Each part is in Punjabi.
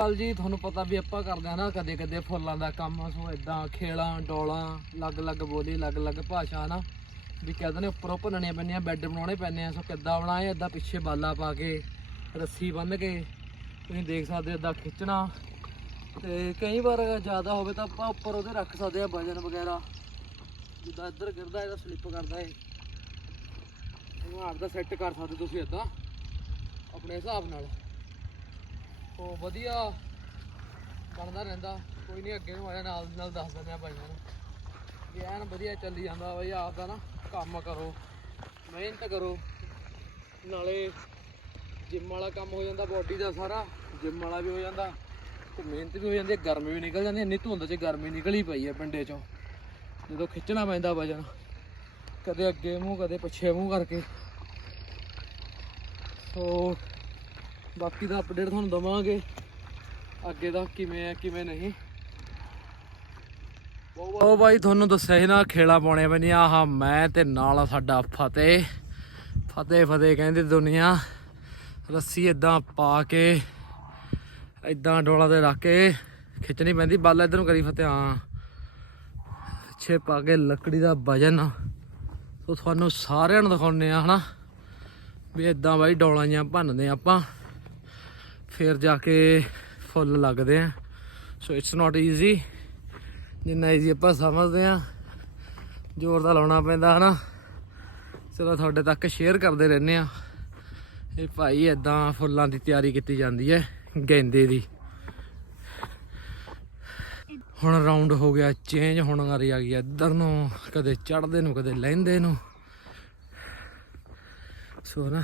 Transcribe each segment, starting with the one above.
ਚੱਲ ਜੀ, ਤੁਹਾਨੂੰ ਪਤਾ ਵੀ ਆਪਾਂ ਕਰਦੇ ਆ ਨਾ ਕਦੇ ਕਦੇ ਫੁੱਲਾਂ ਦਾ ਕੰਮ, ਸੋ ਇਦਾਂ ਖੇਲਾਂ, ਡੋਲਾਂ, ਅਲੱਗ-ਅਲੱਗ ਬੋਲੀ, ਅਲੱਗ-ਅਲੱਗ ਭਾਸ਼ਾ ਨਾ, ਵੀ ਕਹਿੰਦੇ ਨੇ ਉੱਪਰੋਂ ਭੰਨਣੀਆਂ ਪੈਂਦੀਆਂ ਬੈੱਡ ਬਣਾਉਣੇ ਪੈਂਦੇ ਆ, ਸੋ ਕਿੱਦਾਂ ਬਣਾਏ ਇਦਾਂ ਪਿੱਛੇ ਬਾਲਾ ਪਾ ਕੇ, ਰੱਸੀ ਬੰਨ੍ਹ ਕੇ, ਤੁਸੀਂ ਦੇਖ ਸਕਦੇ ਹੋ ਇਦਾਂ ਖਿੱਚਣਾ, ਤੇ ਕਈ ਵਾਰ ਜ਼ਿਆਦਾ ਹੋਵੇ ਤਾਂ ਆਪਾਂ ਉੱਪਰ ਉਹਦੇ ਰੱਖ ਸਕਦੇ ਆ ਵਜਨ ਵਗੈਰਾ, ਜਿੱਦਾਂ ਇੱਧਰ ਗਿਰਦਾ, ਇਹਦਾ ਸਲਿੱਪ ਕਰਦਾ ਏ ਇਹਨੂੰ ਆਪਦਾ ਸੈੱਟ ਕਰ ਸਕਦੇ ਤੁਸੀਂ ਇਦਾਂ ਆਪਣੇ ਹਿਸਾਬ ਨਾਲ। ਉਹ ਵਧੀਆ ਬਣਦਾ ਰਹਿੰਦਾ। ਕੋਈ ਨਹੀਂ ਅੱਗੇ ਨੂੰ ਆਇਆ, ਨਾਲ ਦੀ ਨਾਲ ਦੱਸ ਦਿੰਦੇ ਆ ਭਾਈਆਂ ਨੂੰ। ਵੀ ਐਨ ਵਧੀਆ ਚੱਲੀ ਜਾਂਦਾ ਬਈ ਆਪਦਾ ਨਾ ਕੰਮ ਕਰੋ, ਮਿਹਨਤ ਕਰੋ। ਨਾਲੇ ਜਿਮ ਵਾਲਾ ਕੰਮ ਹੋ ਜਾਂਦਾ ਬਾਡੀ ਦਾ ਸਾਰਾ ਜਿਮ ਵਾਲਾ ਵੀ ਹੋ ਜਾਂਦਾ। ਤੇ ਮਿਹਨਤ ਵੀ ਹੋ ਜਾਂਦੀ ਹੈ ਗਰਮੀ ਵੀ ਨਿਕਲ ਜਾਂਦੀ ਹੈ ਇੰਨੀ ਧੁੰਦ 'ਚ ਗਰਮੀ ਨਿਕਲੀ ਪਈ ਹੈ ਪਿੰਡੇ 'ਚੋਂ। ਜਦੋਂ ਖਿੱਚਣਾ ਪੈਂਦਾ ਵਜਨ, ਕਦੇ ਅੱਗੇ ਮੂੰਹ, ਕਦੇ ਪਿੱਛੇ ਮੂੰਹ ਕਰਕੇ। ਸੋ ਬਾਕੀ ਦਾ ਅਪਡੇਟ ਤੁਹਾਨੂੰ ਦਵਾਂਗੇ। ਅੱਗੇ ਦਾ ਕਿਵੇਂ ਹੈ, ਕਿਵੇਂ ਨਹੀਂ। ਉਹ ਬਾਈ ਤੁਹਾਨੂੰ ਦੱਸਿਆ ਸੀ ਨਾ ਖੇਲਾ ਪਾਉਣੇ ਪੈਣੀਆਂ ਆਹ ਮੈਂ ਤੇ ਨਾਲ ਸਾਡਾ ਫਤਿਹ। ਫਤਿਹ ਫਤਿਹ ਕਹਿੰਦੇ ਦੁਨੀਆ। ਰੱਸੀ ਇਦਾਂ ਪਾ ਕੇ ਇਦਾਂ ਡੋਲਾ ਤੇ ਰੱਖ ਕੇ ਖਿੱਚਣੀ ਪੈਂਦੀ। ਬੱਲ ਇਧਰ ਨੂੰ ਕਰੀ ਫਤਿਹ, ਹਾਂ। ਪਿੱਛੇ ਪਾ ਕੇ ਲੱਕੜੀ ਦਾ ਵਜਨ। ਸੋ ਤੁਹਾਨੂੰ ਸਾਰਿਆਂ ਨੂੰ ਦਿਖਾਉਣੇ ਆ, ਹਨਾ। ਵੀ ਇਦਾਂ ਬਾਈ ਡੋਲਾਂ ਜਾਂ ਭੰਨਦੇ ਆ ਆਪਾਂ। ਫਿਰ ਜਾ ਕੇ ਫੁੱਲ ਲੱਗਦੇ ਆ। ਸੋ ਇਟਸ ਨਾਟ ਈਜ਼ੀ ਜਿੰਨਾ ਈਜ਼ੀ ਆਪਾਂ ਸਮਝਦੇ ਆ। ਜ਼ੋਰ ਦਾ ਲਾਉਣਾ ਪੈਂਦਾ, ਹਨਾ? ਚਲੋ, ਤੁਹਾਡੇ ਤੱਕ ਸ਼ੇਅਰ ਕਰਦੇ ਰਹਿੰਦੇ ਆ। ਇਹ ਭਾਈ ਇਦਾਂ ਫੁੱਲਾਂ ਦੀ ਤਿਆਰੀ ਕੀਤੀ ਜਾਂਦੀ ਹੈ, ਗੈਂਦੇ ਦੀ। ਹੁਣ ਰਾਉਂਡ ਹੋ ਗਿਆ ਚੇਂਜ ਹੁਣ ਵਾਰੀ ਆ ਗਈ ਇੱਧਰ ਨੂੰ ਕਦੇ ਚੜਦੇ ਨੂੰ, ਕਦੇ ਲੈਂਦੇ ਨੂੰ। ਸੋ ਨਾ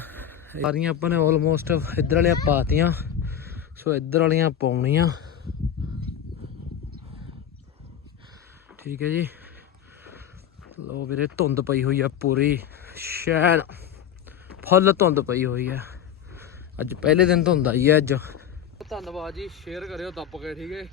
ਸਾਰੀਆਂ ਆਪਾਂ ਨੇ ਆਲਮੋਸਟ ਇੱਧਰ ਵਾਲੀਆਂ ਪਾਤੀਆਂ ਸੋ ਇੱਧਰ ਵਾਲੀਆਂ ਪਾਉਣੀਆਂ। ਠੀਕ ਹੈ ਜੀ। ਲੋ ਵੀਰੇ, ਧੁੰਦ ਪਈ ਹੋਈ ਆ ਪੂਰੀ। ਸ਼ੈਨ ਫੁੱਲ ਧੁੰਦ ਪਈ ਹੋਈ ਆ। ਅੱਜ ਪਹਿਲੇ ਦਿਨ ਧੁੰਦ ਆਈ ਹੈ ਅੱਜ। ਧੰਨਵਾਦ ਜੀ ਸ਼ੇਅਰ ਕਰਿਓ, ਦੱਬ ਕੇ, ਠੀਕ ਹੈ।